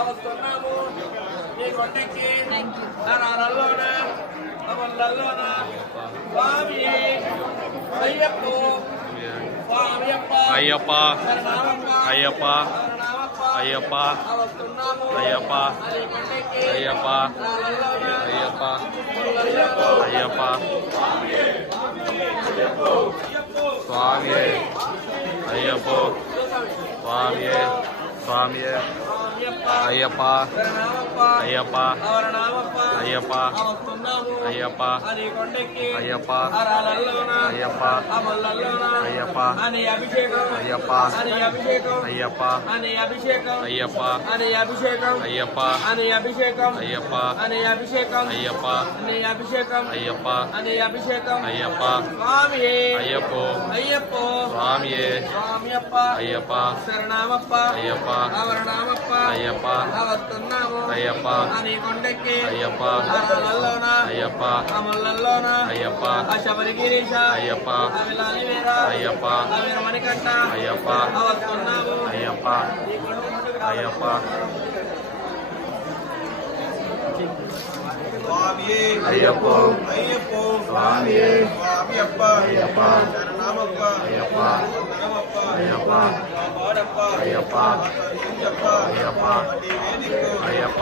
అవస్తున్నాము నీ కొండకి నరాలలోన అమలలోన స్వామి అయ్యప్ప స్వామియప్ప అయ్యప్ప అయ్యప్ప అయ్యప్ప అయ్యప్ప అయ్యప్ప అయ్యప్ప అయ్యప్ప స్వామి అయ్యప్ప స్వామి స్వామి అయ్యప్ప అయ్యప్ప అయ్యప్ప అయ్యప్ప అయ్యప్ప అయ్యప్ప అయ్యప్ప అయ్యప్ప అయ్యప్ప అయ్యప్ప అయ్యప్ప అయ్యప్ప అయ్యప్ప అయ్యప్ప స్వామి అయ్యప్ప అయ్యప్ప స్వామి స్వామియప్ప అయ్యప్ప శరణమప్ప అయ్యప్ప అవరణమప్ప అయ్యప్ప అవస్తున్నాము అయ్యప్ప అని కొండకి అయ్యప్ప నరాలలోన అయ్యప్ప అమలలోన అయ్యప్ప శబరిగిరీశ అయ్యప్ప అవిలాలి వీర అయ్యప్ప వీరమణికంఠ అయ్యప్ప అవస్తున్నాము అయ్యప్ప అయ్యప్ప స్వామియే అయ్యప్ప అయ్యప్ప స్వామియే స్వామియప్ప అయ్యప్ప శరణమప్ప అయ్యప్ప శరణమప్ప అయ్యప్ప అయ్యప్ప అయ్యప్ప అయ్యప్ప అయ్యప్ప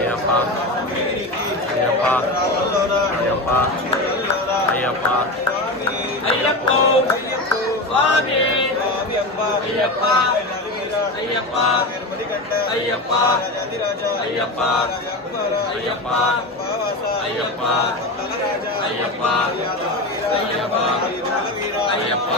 అయ్యప్ప అయ్యప్ప అయ్యప్ప అయ్యప్ప అయ్యప్ప స్వామి అయ్యప్ప అయ్యప్ప అయ్యప్ప అయ్యప్ప అయ్యప్ప అయ్యప్ప అయ్యప్ప అయ్యప్ప అయ్యప్ప అయ్యప్ప అయ్యప్ప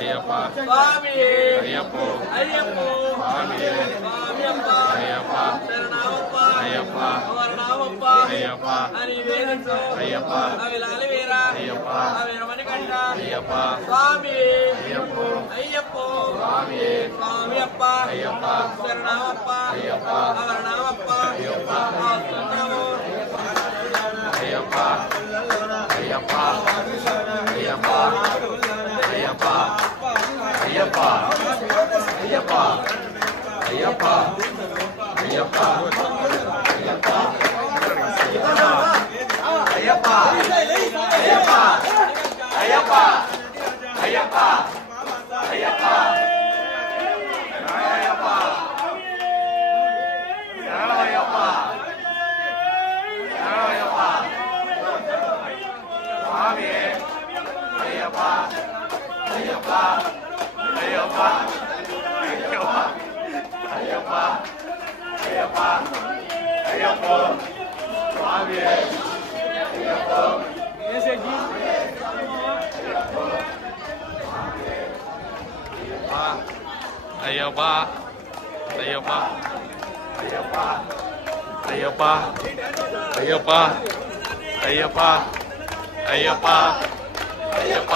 అయ్యప్ప స్వామి అయ్యప్ప అయ్యప్ప స్వామి స్వామియప్ప అయ్యప్ప శరణమప్ప అయ్యప్ప వర్ణమప్ప అయ్యప్ప అని వేదించు అయ్యప్ప అవిలాలి వీర అయ్యప్ప వీరమణికంఠ అయ్యప్ప స్వామి అయ్యప్ప అయ్యప్ప స్వామి స్వామియప్ప అయ్యప్ప శరణమప్ప అయ్యప్ప వర్ణమప్ప అయ్యప్ప అవస్తున్నాము అయ్యప్ప అయ్యప్ప అయ్యప్ప అయ్యప్ప అయ్యప్ప అయ్యప్ప అయ్యప్ప అయ్యప్ప అయ్యప్ప అయ్యప్ప అయ్యప్ప అయ్యప్ప అయ్యప్ప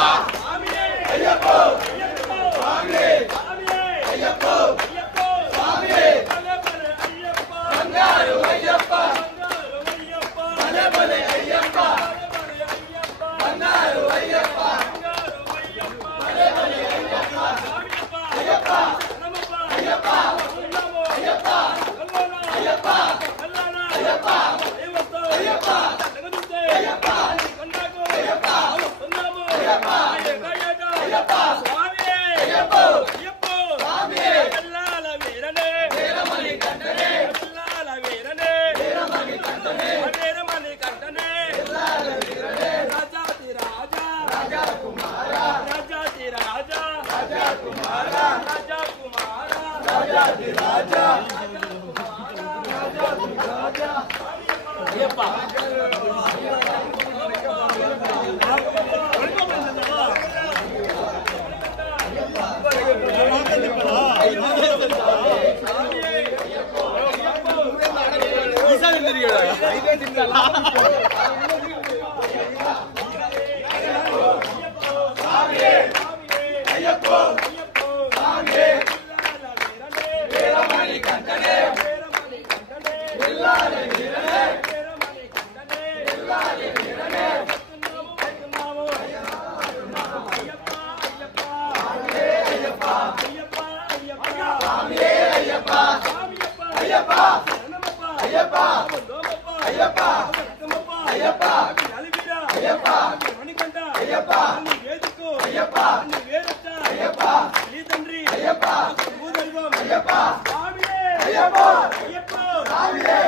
ஐயப்பா ஐயப்பா ஐயப்பா மணிகண்டா ஐயப்பா வேதுக்கு ஐயப்பா வேரச்சா ஐயப்பா நீதன்றி ஐயப்பா பூதெய்வம் ஐயப்பா சாமியே ஐயப்பா ஐயப்பா சாமியே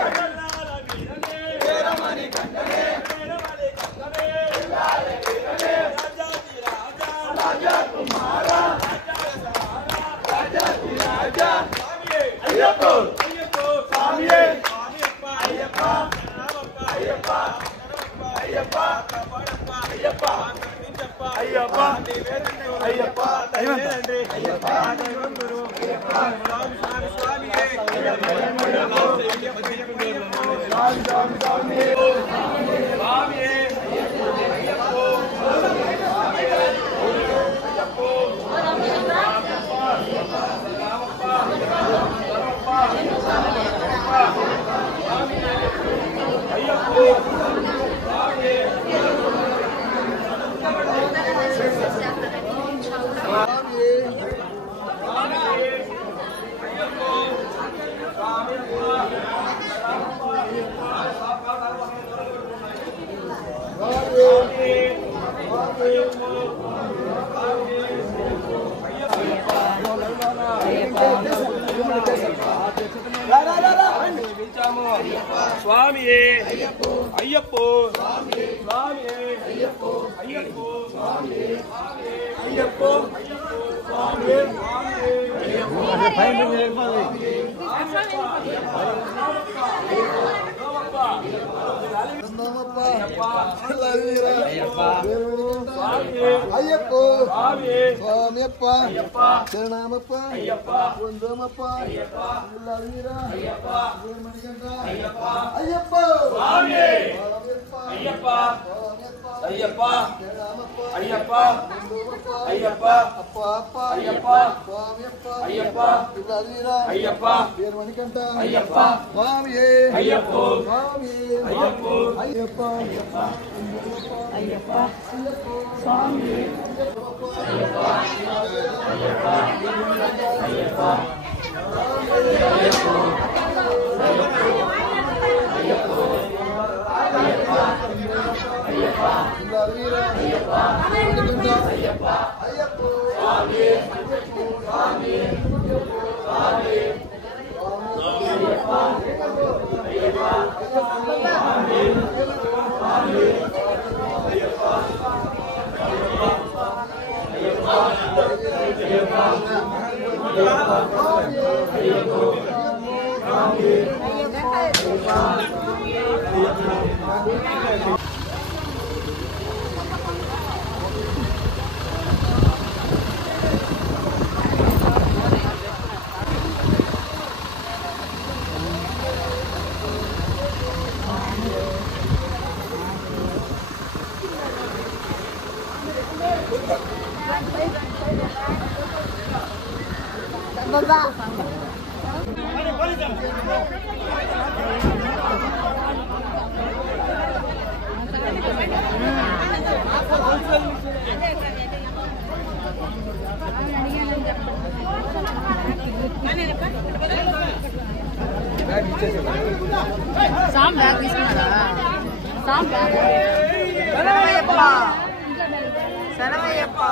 வீரமணி கண்டனே வீரமணி கண்டனே எல்லாரே வீரனே ராஜாதி ராஜா ராஜா குமாரா ராஜா ராஜா சாமியே ஐயப்பா ஐயப்பா சாமியே ஐயப்பா ஐயப்பா ஐயப்பா ஐயப்பா ஐயப்பா ஐயப்பா நன்றி ஐயப்பா குரு சுவாமியே சுவாமியே சுவாமியே ஐயப்போ ஐயப்போ சுவாமியே ஐயப்போ ஐயப்போ சுவாமியே ஐயப்போ சுவாமியே ஐயப்போ சுவாமியப்பா சரணாமப்பா ஒன்றமப்பா வீரா மணிகண்டா ஐயப்பா ஐயப்பா ஐயப்பா ஐயப்பா ஐயப்பா அப்பா அப்பா ஐயப்பா சுவாமியப்பா ஐயப்பா வீரா ஐயப்பா வீர மணிகண்டா ஐயப்பா சுவாமியே ஐயப்போ சுவாமியே ஐயப்போ ஐயப்பா ஐயப்பா சுவாமி ஐயப்பா ஐயப்பா வீரா மணிகண்டா ஐயப்பா ஐயப்போ சுவாமியே சுவாமியே சுவாமியே ஐயப்பா ஐயப்பா సామ్ బ్యాగ్ తీసుకున్నారా సామ్ బ్యాగ్ శనవయ్యప్ప